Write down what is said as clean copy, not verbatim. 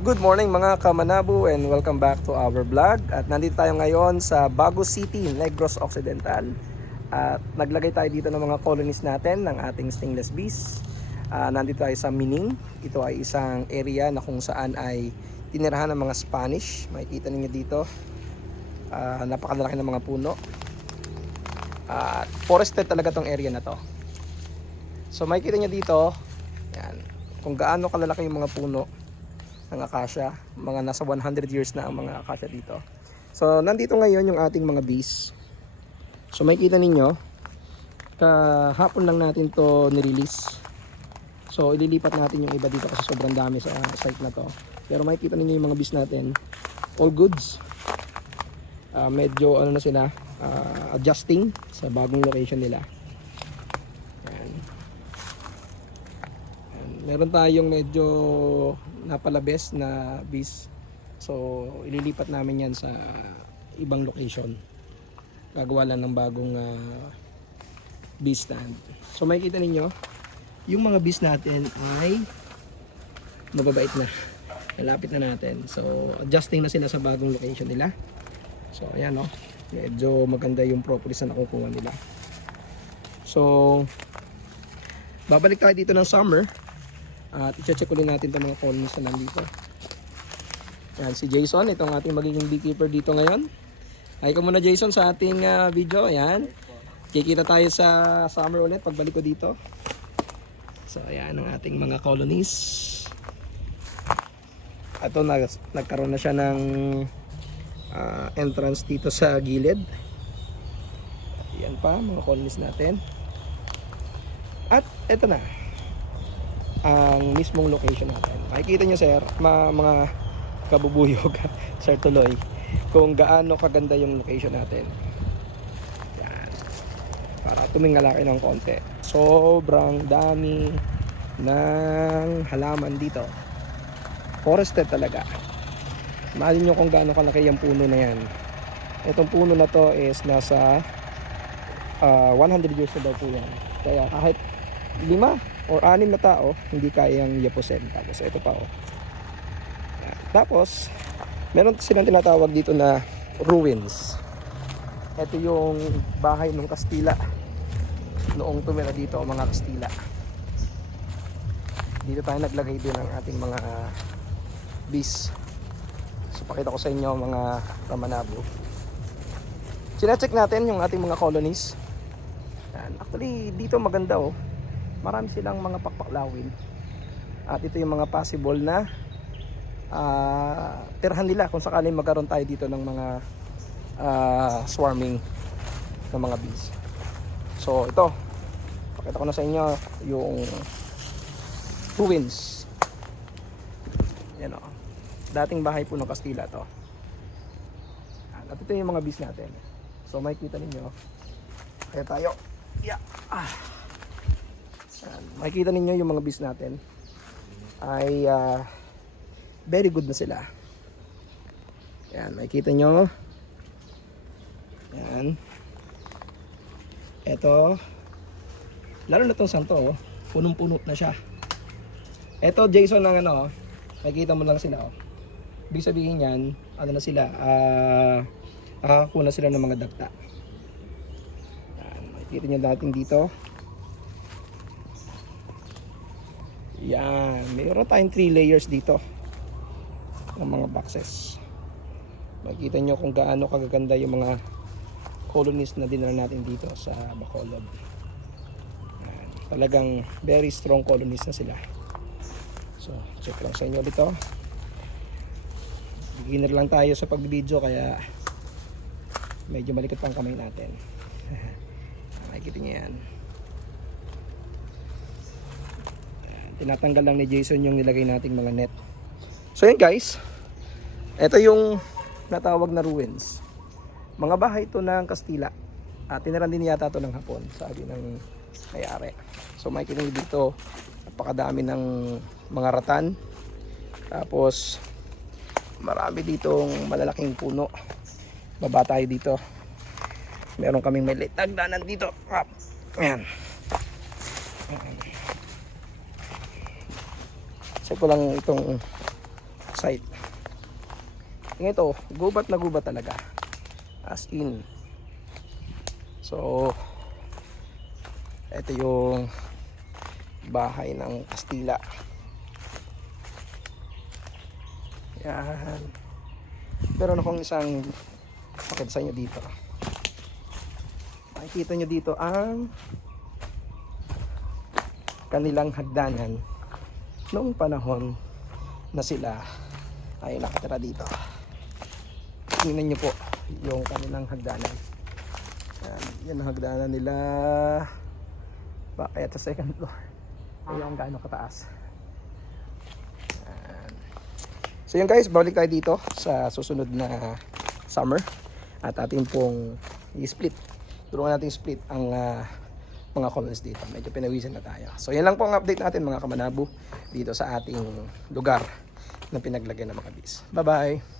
Good morning mga Kamanabu and welcome back to our vlog. At nandito tayo ngayon sa Bago City, Negros Occidental. At naglagay tayo dito ng mga colonies natin ng ating stainless bees. Nandito tayo sa Mining. Ito ay isang area na kung saan ay tinirahan ng mga Spanish. Makikita ninyo dito. Napakalalaki ng mga puno. Forested talaga tong area na to. So makikita nyo dito, yan, kung gaano kalalaki yung mga puno ng acacia. Mga nasa 100 years na ang mga acacia dito. So nandito ngayon yung ating mga bees. So makikita ninyo, kahapon lang natin to nirelease. So ililipat natin yung iba dito kasi sobrang dami sa site na to. Pero makikita ninyo yung mga bees natin, all goods. Medyo ano na sila, adjusting sa bagong location nila. Meron tayong medyo napalabes na bees. So ililipat namin yan sa ibang location. Gagawa lang ng bagong bee stand. So makikita ninyo, yung mga bees natin ay mababait na. Malapit na natin. So adjusting na sila sa bagong location nila. So ayan o, medyo maganda yung propolis na nakukuha nila. So babalik tayo dito ng summer. At i-check ulit natin itong mga colonies na nandito. Yan, si Jason, itong ating magiging beekeeper dito ngayon. Ay ka muna Jason sa ating video. Ayan. Kikita tayo sa summer ulit pagbalik ko dito. So ayan ang ating mga colonies. Ito nagkaroon na siya ng entrance dito sa gilid. Ayan pa mga colonies natin. At ito na ang mismong location natin. Makikita nyo sir, mga kabubuyog, Sir Tuloy, kung gaano kaganda yung location natin. Yan. Para tumingalaki ng konti. Sobrang dami ng halaman dito. Forested talaga. Imagine nyo kung gaano kalaki yung puno na yan. Itong puno na to is nasa 100 years na daw po yan. Kaya kahit 5 or 6 na tao hindi kayang yapusin. Tapos ito pa Tapos meron silang tinatawag dito na ruins. Ito yung bahay ng Kastila noong tumira dito ang mga Kastila. Dito tayo naglagay din ng ating mga bees. So pakita ko sa inyo mga Kamanabu. Sina-check natin yung ating mga colonies. Actually dito maganda marami silang mga pakpaklawin. At ito yung mga possible na tirahan nila kung sakaling magkaroon tayo dito ng mga swarming ng mga bees. So ito, pakita ko na sa inyo yung ruins. Yan o, dating bahay po ng Kastila to. At ito yung mga bees natin. So makikita ninyo, kaya tayo makikita ninyo yung mga bees natin ay very good na sila. Yan, makikita nyo. Yan. Ito, lalo na itong santo, punong-puno na siya. Ito Jason ng makikita mo lang sila. Ibig sabihin yan, ano na sila, nakakakuha sila ng mga dagta. Yan, makikita nyo dating dito. Yan, mayroon tayong 3 layers dito ng mga boxes. Makikita nyo kung gaano kagaganda yung mga colonies na dinala natin dito sa Bacolod. Yan, talagang very strong colonies na sila. So check lang sa inyo dito. Beginner lang tayo sa pag-video kaya medyo malikot pang kamay natin. Makikita nyo yan. Tinatanggal lang ni Jason yung nilagay nating mga net. So yun guys, ito yung natawag na ruins. Mga bahay ito ng Kastila. Tiniran din yata ito ng Hapon, sabi ng may-ari. So makikita nyo dito, napakadami ng mga ratan. Tapos marami ditong malalaking puno. Baba tayo dito. Meron kaming may litagdanan dito. Ayan. Check ko lang itong site. Yung ito, gubat na gubat talaga. As in. So, ito yung bahay ng Kastila. Yan. Meron akong isang pakita sa inyo dito. Makikita nyo dito ang kanilang hagdanan noong panahon na sila ay nakatira dito. Tingnan nyo po yung kanilang hagdanan. Yan ang hagdanan nila. Bakit sa second floor? Ayun gaano kataas. So yun guys, balik tayo dito sa susunod na summer at ating pong i-split. Tulungan natin split ang mga colonies dito. Medyo pinawisan na tayo. So yan lang po ang update natin mga kamanabo dito sa ating lugar na pinaglagyan ng mga bees. Bye bye!